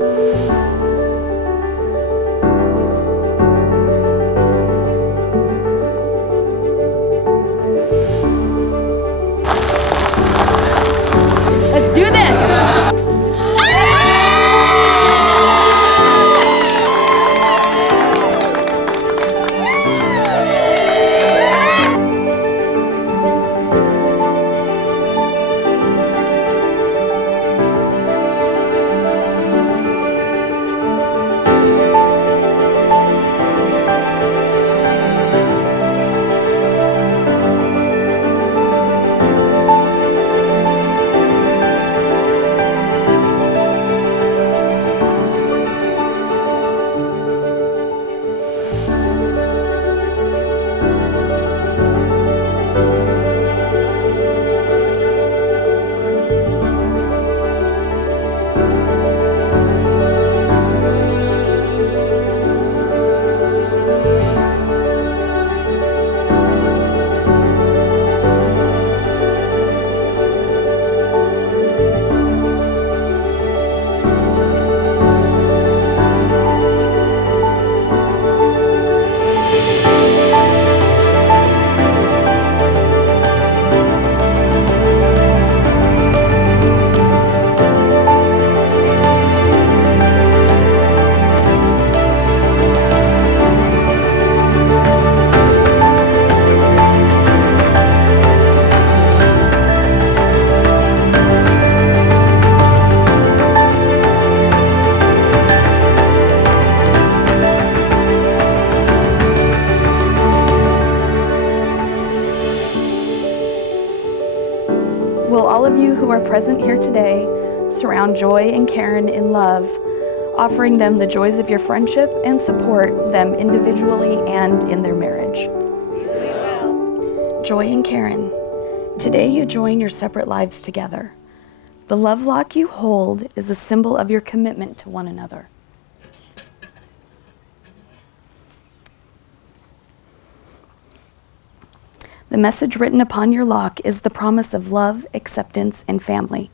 Let's do this! Will all of you who are present here today surround Joy and Karen in love, offering them the joys of your friendship and support them individually and in their marriage? We will. Joy and Karen, today you join your separate lives together. The love lock you hold is a symbol of your commitment to one another. The message written upon your lock is the promise of love, acceptance, and family.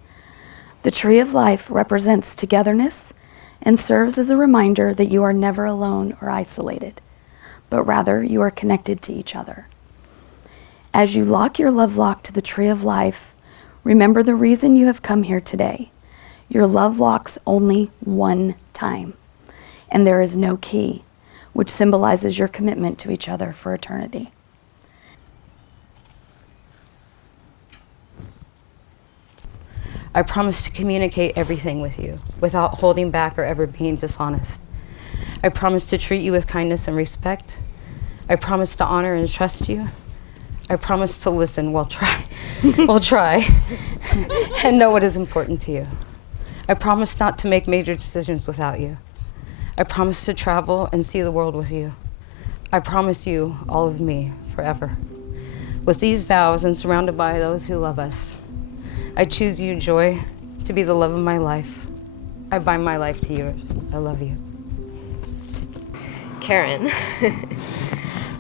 The tree of life represents togetherness and serves as a reminder that you are never alone or isolated, but rather you are connected to each other. As you lock your love lock to the tree of life, remember the reason you have come here today. Your love locks only one time, and there is no key, which symbolizes your commitment to each other for eternity. I promise to communicate everything with you without holding back or ever being dishonest. I promise to treat you with kindness and respect. I promise to honor and trust you. I promise to listen while try and know what is important to you. I promise not to make major decisions without you. I promise to travel and see the world with you. I promise you all of me forever. With these vows and surrounded by those who love us, I choose you, Joy, to be the love of my life. I bind my life to yours. I love you. Karen,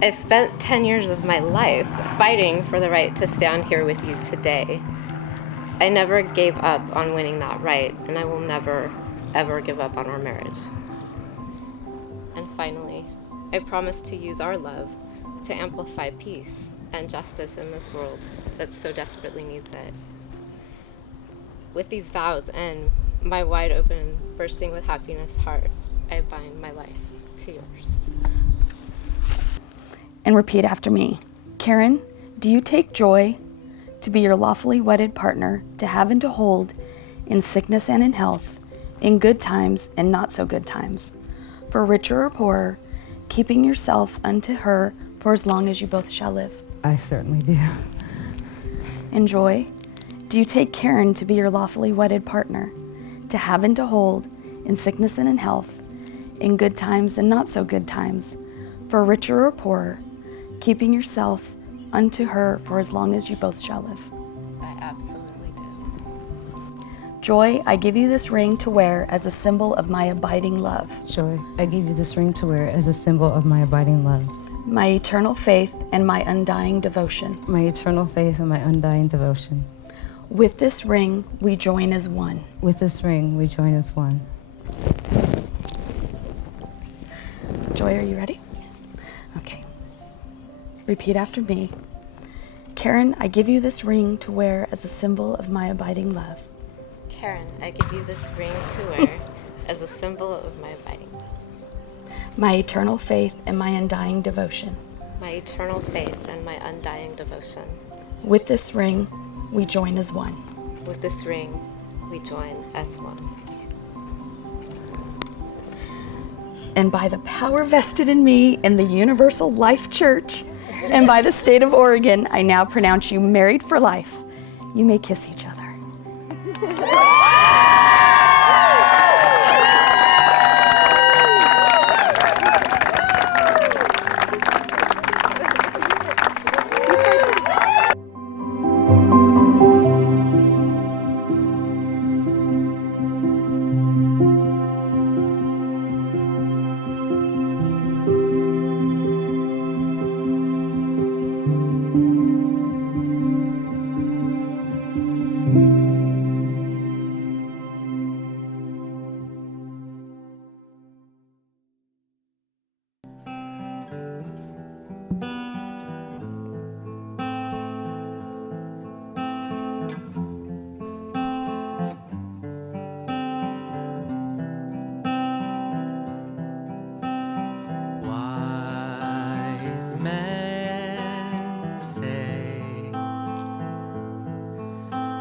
I spent 10 years of my life fighting for the right to stand here with you today. I never gave up on winning that right, and I will never, ever give up on our marriage. And finally, I promise to use our love to amplify peace and justice in this world that so desperately needs it. With these vows and my wide open, bursting with happiness heart, I bind my life to yours. And repeat after me. Karen, do you take Joy to be your lawfully wedded partner, to have and to hold in sickness and in health, in good times and not so good times, for richer or poorer, keeping yourself unto her for as long as you both shall live? I certainly do. And Joy, do you take Karen to be your lawfully wedded partner, to have and to hold in sickness and in health, in good times and not so good times, for richer or poorer, keeping yourself unto her for as long as you both shall live? I absolutely do. Joy, I give you this ring to wear as a symbol of my abiding love. Joy, I give you this ring to wear as a symbol of my abiding love. My eternal faith and my undying devotion. My eternal faith and my undying devotion. With this ring, we join as one. With this ring, we join as one. Joy, are you ready? Okay. Repeat after me. Karen, I give you this ring to wear as a symbol of my abiding love. Karen, I give you this ring to wear as a symbol of my abiding love. My eternal faith and my undying devotion. My eternal faith and my undying devotion. With this ring, we join as one. With this ring, we join as one. And by the power vested in me in the Universal Life Church, and by the state of Oregon, I now pronounce you married for life. You may kiss each other.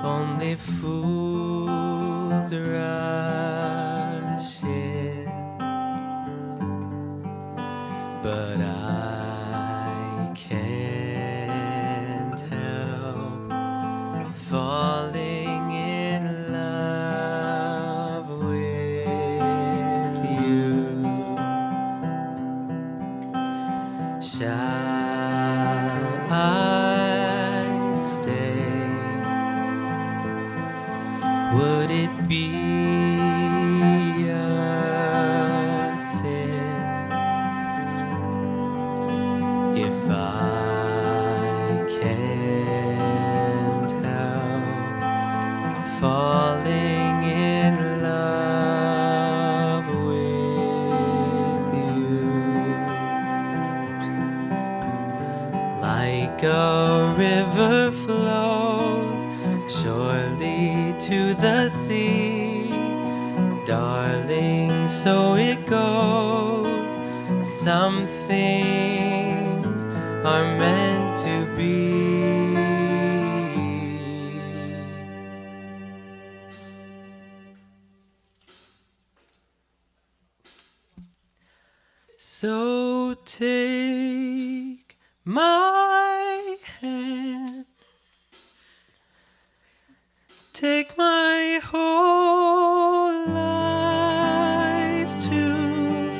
Only fools rush in, but I can't help falling in love with you. Shall I stay? Would it be a sin if I can't help falling in love with you? Like a river flows surely to the sea, darling, so it goes. Some things are meant to be. So take my hand, take my whole life too,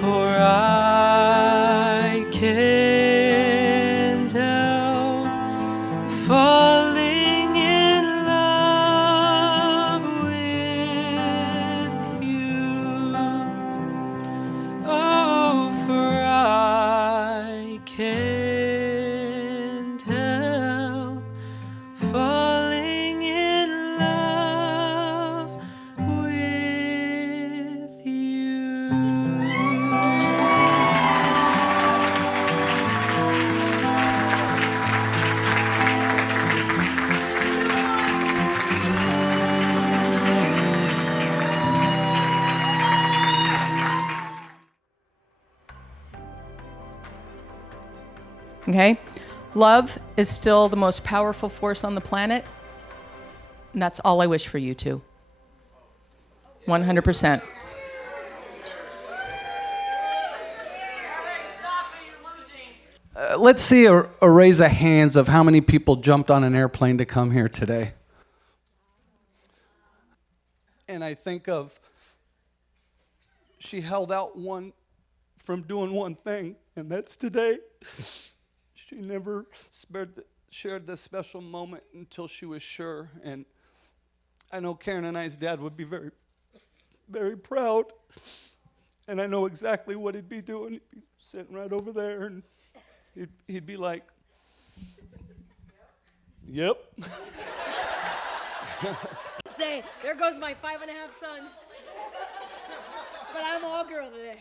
for I can't help falling in love with you. Oh, for I can't help falling in love with you. Okay? Love is still the most powerful force on the planet. And that's all I wish for you two. 100%. Let's see a raise of hands of how many people jumped on an airplane to come here today. And I think of, she held out one from doing one thing, and that's today. She never shared this special moment until she was sure. And I know Karen and I's dad would be very, very proud. And I know exactly what he'd be doing. He'd be sitting right over there, and he'd be like, yep. Say, there goes my 5.5 sons. But I'm all girl today.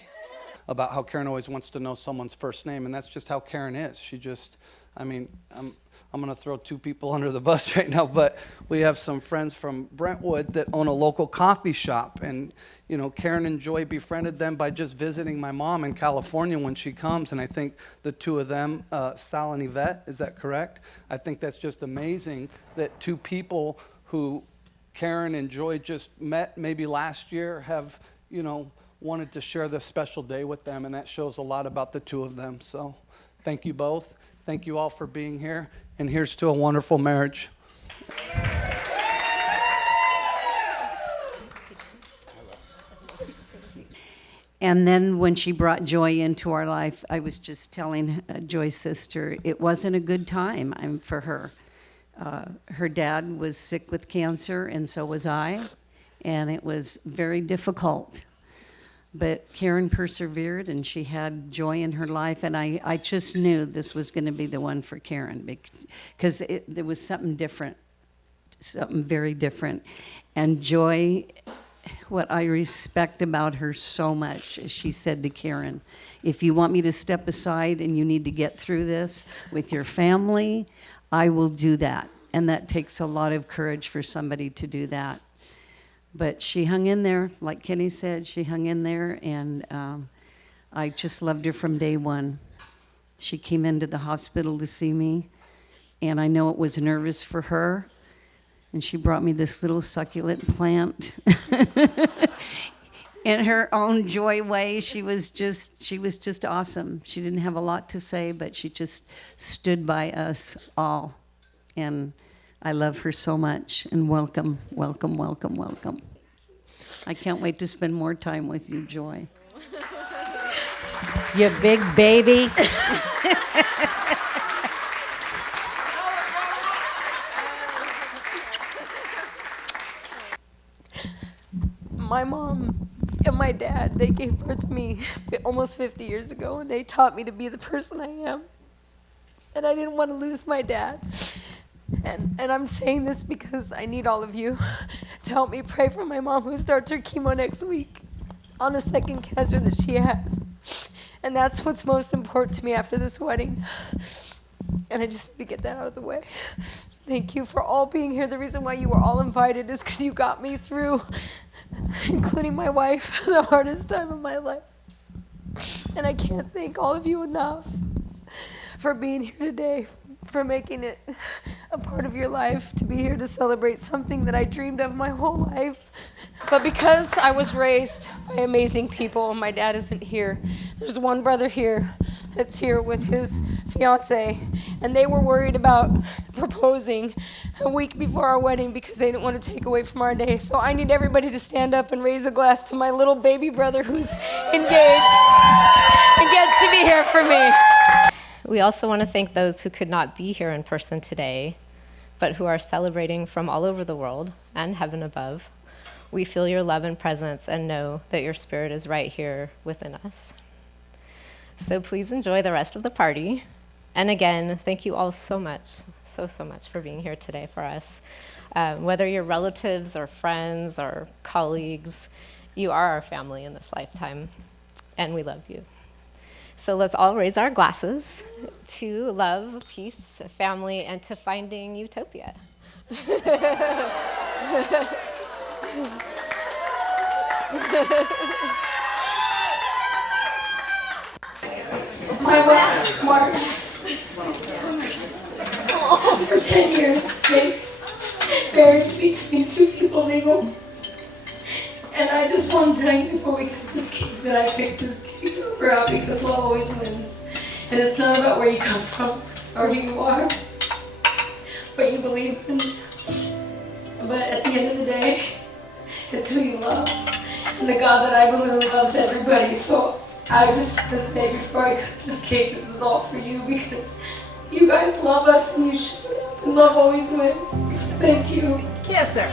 about how Karen always wants to know someone's first name, and that's just how Karen is. She just, I mean, I'm going to throw two people under the bus right now, but we have some friends from Brentwood that own a local coffee shop, and you know, Karen and Joy befriended them by just visiting my mom in California when she comes, and I think the two of them, Sal and Yvette, is that correct? I think that's just amazing that two people who Karen and Joy just met maybe last year have, you know, wanted to share this special day with them, and that shows a lot about the two of them. So thank you both. Thank you all for being here, and here's to a wonderful marriage. And then when she brought Joy into our life, I was just telling Joy's sister, it wasn't a good time for her. Her dad was sick with cancer, and so was I, and it was very difficult. But Karen persevered, and she had Joy in her life, and I just knew this was going to be the one for Karen, because there was something different, something very different. And Joy, what I respect about her so much is she said to Karen, if you want me to step aside and you need to get through this with your family, I will do that. And that takes a lot of courage for somebody to do that. But she hung in there, like Kenny said, she hung in there, and I just loved her from day one. She came into the hospital to see me, and I know it was nervous for her, and she brought me this little succulent plant. In her own Joy way, she was just awesome. She didn't have a lot to say, but she just stood by us all. And I love her so much, and welcome, welcome, welcome, welcome. I can't wait to spend more time with you, Joy. You big baby. My mom and my dad, they gave birth to me almost 50 years ago, and they taught me to be the person I am. And I didn't want to lose my dad. And I'm saying this because I need all of you to help me pray for my mom, who starts her chemo next week on a second cancer that she has. And that's what's most important to me after this wedding. And I just need to get that out of the way. Thank you for all being here. The reason why you were all invited is because you got me through, including my wife, the hardest time of my life. And I can't thank all of you enough for being here today, for making it a part of your life, to be here to celebrate something that I dreamed of my whole life. But because I was raised by amazing people, and my dad isn't here, there's one brother here that's here with his fiance, and they were worried about proposing a week before our wedding because they didn't want to take away from our day. So I need everybody to stand up and raise a glass to my little baby brother who's engaged and gets to be here for me. We also want to thank those who could not be here in person today, but who are celebrating from all over the world and heaven above. We feel your love and presence and know that your spirit is right here within us. So please enjoy the rest of the party. And again, thank you all so much, so much for being here today for us. Whether you're relatives or friends or colleagues, you are our family in this lifetime, and we love you. So let's all raise our glasses to love, peace, family, and to finding Utopia. My wife, Mark, for 10 years, they married between two people legal. And I just want to tell you before we cut this cake that I picked this cake to over out because love always wins. And it's not about where you come from or who you are, what you believe in. But at the end of the day, it's who you love. And the God that I believe in loves everybody. So I just want to say before I cut this cake, this is all for you because you guys love us and you should. And love always wins. So thank you. Cancer.